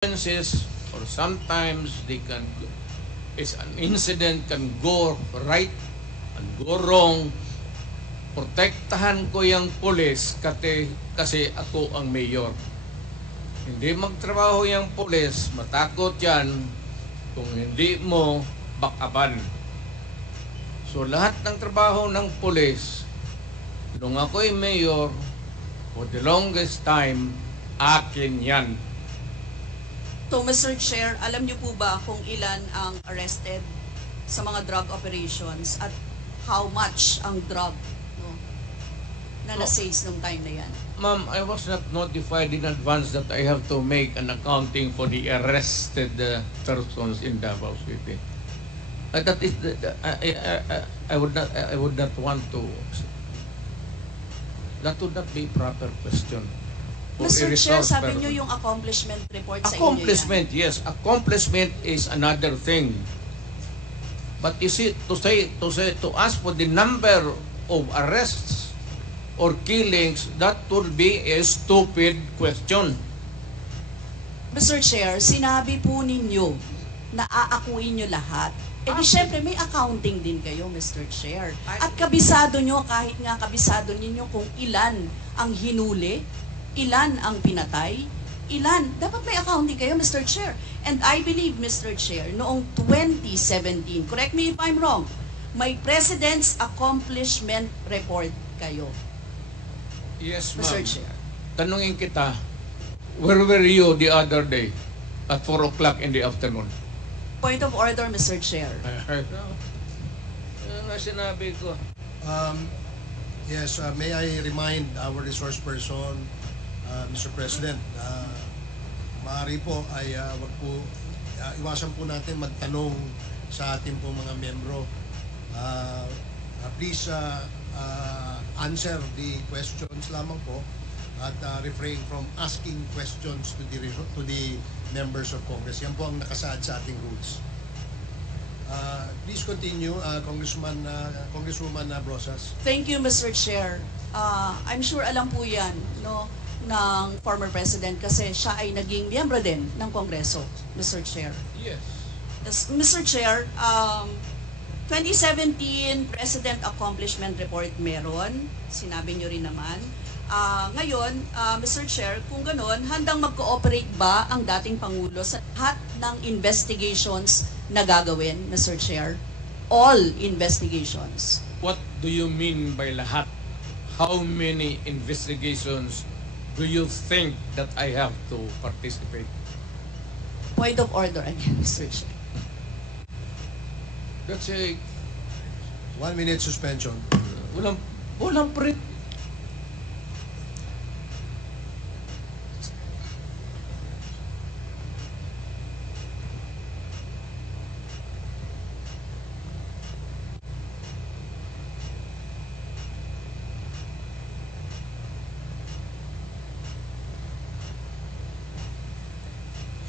consequences, or sometimes an incident can go right and go wrong. Protektahan ko yung pulis kasi ako ang mayor. Hindi magtrabaho yung pulis, matakot yan kung hindi mo bakaban. So lahat ng trabaho ng pulis, nung ako'y mayor, for the longest time, akin yan. So, Mr. Chair, alam niyo po ba kung ilan ang arrested sa mga drug operations at how much ang drug na na-seize nung time na yan? Ma'am, I was not notified in advance that I have to make an accounting for the arrested persons in Davao City. That is, I would not want to. That would not be a proper question. Mr. Chair, sabi niyo yung accomplishment report sa inyo yan. Accomplishment, yes. Accomplishment is another thing. But you see, to ask for the number of arrests or killings, that would be a stupid question. Mr. Chair, sinabi po ninyo na aakuin nyo lahat. Eh di syempre may accounting din kayo, Mr. Chair. At kabisado nyo, kahit nga kabisado ninyo kung ilan ang hinuli, ilan ang pinatay, ilan. Dapat may accounting kayo, Mr. Chair. And I believe, Mr. Chair, noong 2017, correct me if I'm wrong, may President's Accomplishment Report kayo. Yes, ma'am. Mr. Chair. Tanungin kita, where were you the other day at 4 o'clock in the afternoon? Point of order, Mr. Chair. Ano nga sinabi ko? Yes, may I remind our resource person, Mr. President, maaari po ay wag po, iwasan po natin magtanong sa ating po mga membro. Please answer the questions lamang po at refrain from asking questions to the members of Congress. Yan po ang nakasaad sa ating rules. Please continue, Congresswoman Brosas. Thank you, Mr. Chair. I'm sure alam po yan, no, ng former President kasi siya ay naging miyembro din ng Kongreso, Mr. Chair. Yes. Mr. Chair, 2017 President Accomplishment Report meron, sinabi nyo rin naman. Ngayon, Mr. Chair, kung gano'n, handang mag-cooperate ba ang dating Pangulo sa lahat ng investigations na gagawin, Mr. Chair? All investigations. What do you mean by lahat? How many investigations do you think that I have to participate? Point of order again, Mr. Chair. That's a 1 minute suspension. walang pre.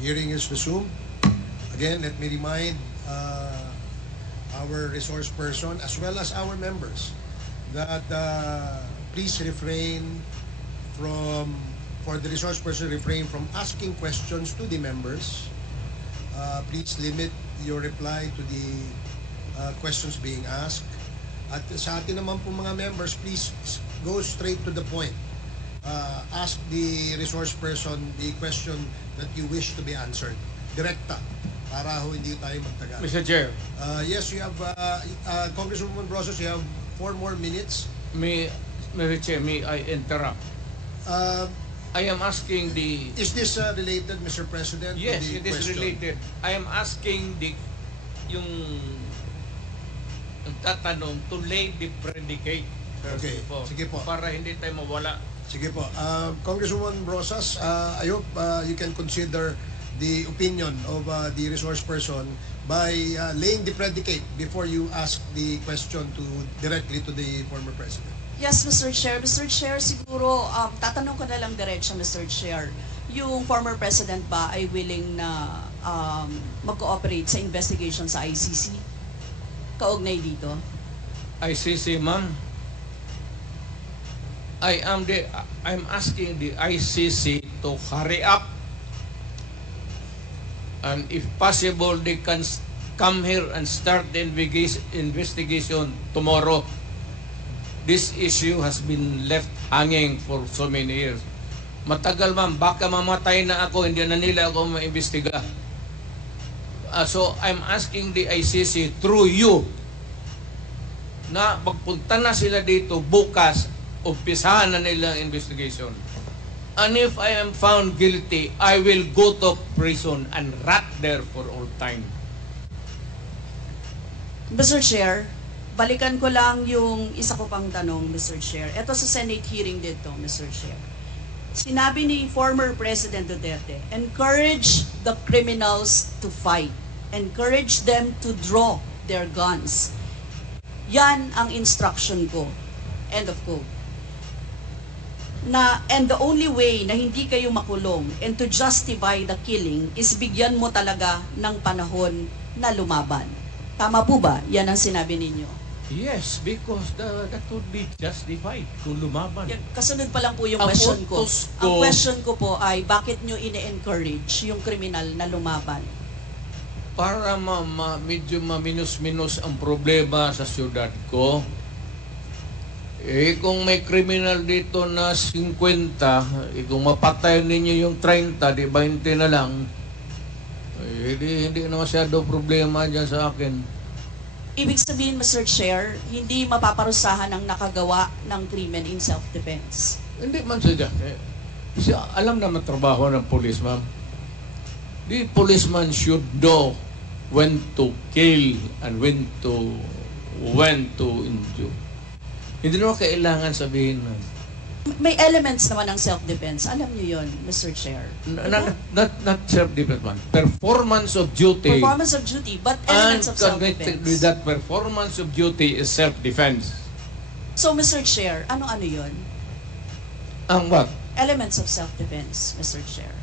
Hearing is resumed. Again, let me remind our resource person as well as our members that please refrain for the resource person, refrain from asking questions to the members. Please limit your reply to the questions being asked. At sa atin naman po mga members, please go straight to the point. Ask the resource person the question that you wish to be answered. Direkta, para ho hindi tayo magtagal. Mr. Chair. Yes, you have, Congresswoman Brosas, you have 4 more minutes. Mr. Chair, may I interrupt? I am asking the... Is this related, Mr. President? Yes, to the it is question? related. I am asking yung tatanong to lay the predicate. Okay, sige po. Para hindi tayo mawala. Sige po. Congresswoman Brosas, I hope you can consider the opinion of the resource person by laying the predicate before you ask the question directly to the former president. Yes, Mr. Chair. Mr. Chair, siguro, tatanong ko na lang diretso, Mr. Chair. Yung former president ba ay willing na mag-cooperate sa investigation sa ICC? Kaugnay dito? ICC, ma'am? I'm asking the ICC to hurry up And if possible, they can come here and start the investigation tomorrow. This issue has been left hanging for so many years. Matagal ma'am, baka mamatay na ako, hindi na nila ako maimbestiga. So I'm asking the ICC through you na magpunta na sila dito bukas, umpisahan na nila ang investigation. And if I am found guilty, I will go to prison and rot there for all time. Mr. Chair, balikan ko lang yung isa ko pang tanong, Mr. Chair. Ito sa Senate hearing dito, Mr. Chair. Sinabi ni former President Duterte, encourage the criminals to fight. Encourage them to draw their guns. Yan ang instruction ko. End of quote. And the only way na hindi kayo makulong and to justify the killing is bigyan mo talaga ng panahon na lumaban. Tama po ba? Yan ang sinabi ninyo. Yes, because that would be justified kung lumaban. Kasunod pa lang po yung Ang question ko. utos ko- Ang question ko po ay, bakit nyo ine-encourage yung kriminal na lumaban? Para medyo maminus-minus ang problema sa syudad ko. Kung may criminal dito na 50, kung mapatay ninyo yung 30, di 20 na lang, hindi na masyado problema dyan sa akin. Ibig sabihin, Mr. Chair, hindi mapaparusahan ang nakagawa ng krimen in self-defense. Hindi man siya. Kasi alam naman trabaho ng police, ma'am. The policeman should know when to kill and when to injure. Hindi naman kailangan sabihin, ma'am. May elements naman ng self-defense. Alam niyo yon, Mr. Chair. Not self-defense, ma'am. Performance of duty. Performance of duty, but elements of Connected with self-defense. that performance of duty is self-defense. So, Mr. Chair, ano-ano yon? Ang what? Elements of self-defense, Mr. Chair.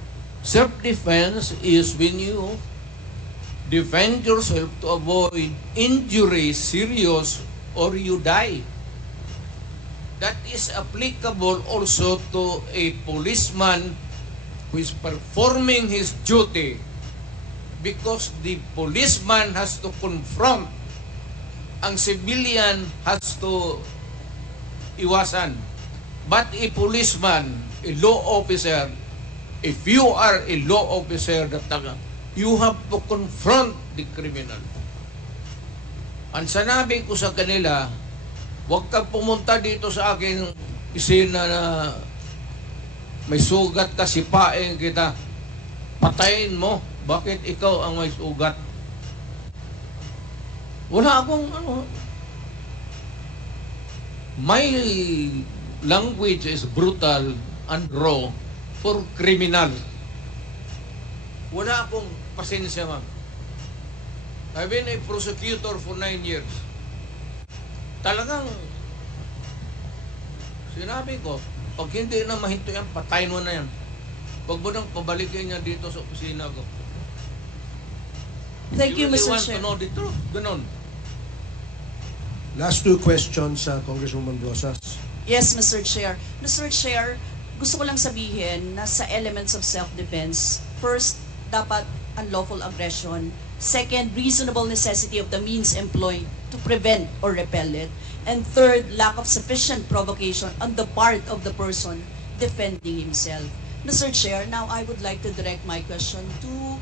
Self-defense is when you defend yourself to avoid injury, serious, or you die. That is applicable also to a policeman who is performing his duty, because the policeman has to confront, ang civilian has to iwasan. But a policeman, a law officer, if you are a law officer, you have to confront the criminal. Ang sanabi ko sa kanila, huwag kang pumunta dito sa aking pisina na may sugat ka, sipain kita, patayin mo. Bakit ikaw ang may sugat? Wala akong my language is brutal and raw for criminal. Wala akong pasensya, ma'am. I've been a prosecutor for 9 years. Talagang sinabi ko, pag hindi na mahinto yan, patayin mo na yan. Huwag mo nang pabalikin niya dito sa opisina ko. Thank you, really Mr. want Chair. to know the truth? Ganon. Last two questions, Congresswoman Rosas. Yes, Mr. Chair. Mr. Chair, gusto ko lang sabihin na sa elements of self-defense, first, dapat unlawful aggression. Second, reasonable necessity of the means employed to prevent or repel it. And third, lack of sufficient provocation on the part of the person defending himself. Mr. Chair, now I would like to direct my question to